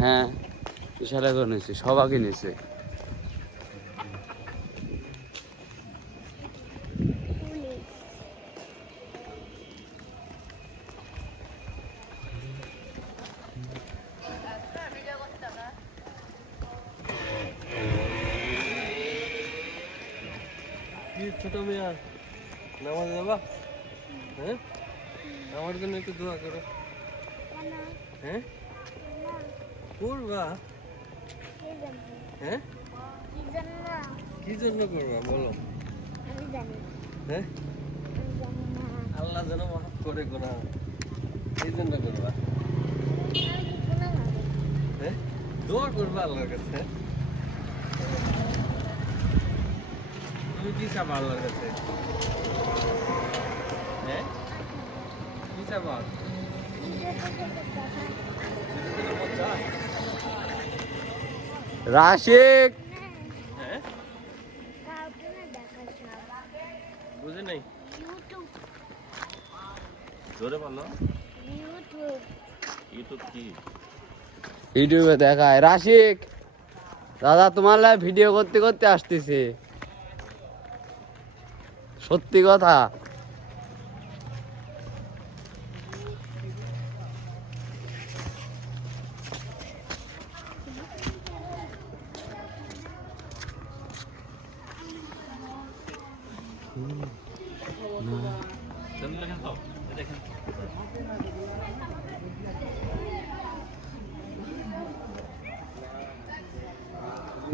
হ্যাঁ বিশাল আগে নিয়েছে, সব আগে নিয়েছে। ছোট মেয়া নামাজ যাবা? হ্যাঁ, আমার জন্য একটু দোয়া করো। হ্যাঁ করবা? হ্যাঁ কি জন্য করবা বলো? হ্যাঁ আল্লাহ যেন মাফ করে গোনা, এই জন্য করবা। হ্যাঁ দোয়া করবা আল্লাহর কাছে। তুমি কি চাবা আল্লাহর কাছে? হ্যাঁ কি চাবা? রাশিক হ্যাঁ বুঝে নাই, জোরে বলো। ইউটিউব কি? ইউটিউবে দেখায়। রাশিক দাদা তোমার লাইভ ভিডিও করতে করতে আসতেছে, সত্যি কথা।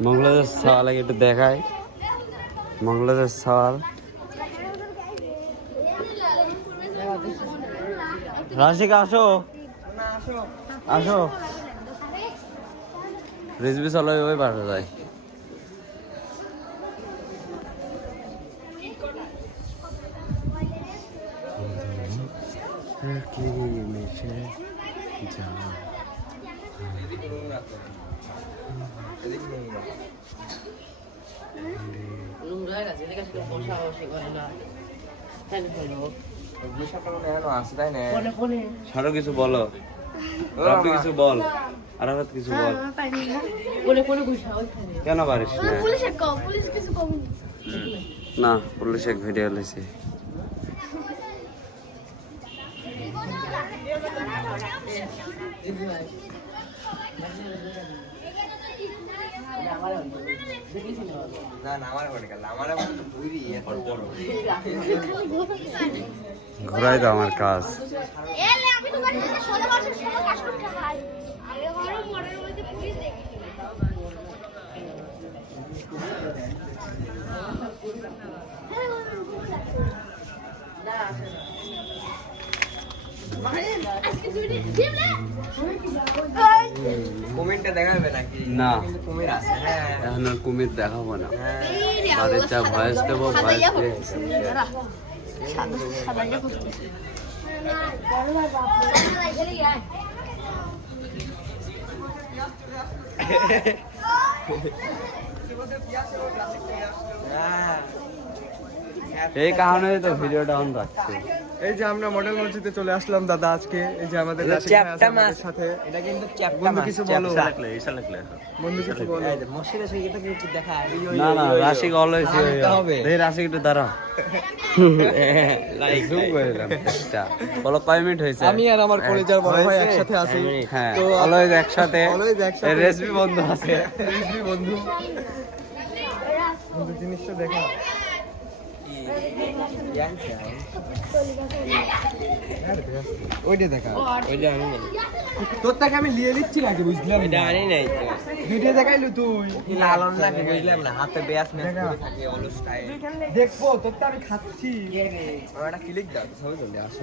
মঙ্গলাদের সওয়াল একটু দেখায়। মঙ্গলাদের সওয়াল। রাশিক আসো আসো, রেসবি চলো ওই পাশে যায়। আরো কিছু বলো, কিছু বল, আর কিছু বল। কেন পারিস না? না পুলিশ এক ভিডিও লেছে। ঘোরাই তো আমার কাজ। কুমিরটা দেখাবে নাকি? না কিন্তু কুমির আছে। হ্যাঁ এখন আর কুমির দেখাবো না, বাড়ির যা ভয়েস দেবো ভয়েস দিয়ে এই কারণে তো ভিডিওটা অন রাখছে। এই যে আমরা মডেল মসজিদে চলে আসলাম দাদা আজকে। এই যে আমাদের সাথে এটা কিন্তু বন্ধু কিছু বলো, বন্ধু কিছু বলো। মসজিদে এসে এটা কি দেখা? না না রাশিক অলওয়েজ হবে। এই রাশিক একটু দাঁড়াও, লাইক জুম করে দিলাম এটা। বলো কয় মিনিট হয়েছে? আমি আর আমার কলেজের বড় ভাই একসাথে আছি। হ্যাঁ অলওয়েজ একসাথে, রেসিপি বন্ধু আছে, রেসিপি বন্ধু। বন্ধু জিনিসটা দেখা ওইটা দেখা, ওইটা আনি নাই তোর থেকে। আমি লিয়ে নিচ্ছি নাকি বুঝলাম? এটা আনি নাই তো, ভিডিও দেখাইলু তুই। লালন লাগে বুঝলাম না, হাতে বেয়াস ম্যাচ করে থাকে অলস টাইম। দেখবো তোর তো আমি খাচ্ছি। ওটা ক্লিক দাও সবাই চলে আসো।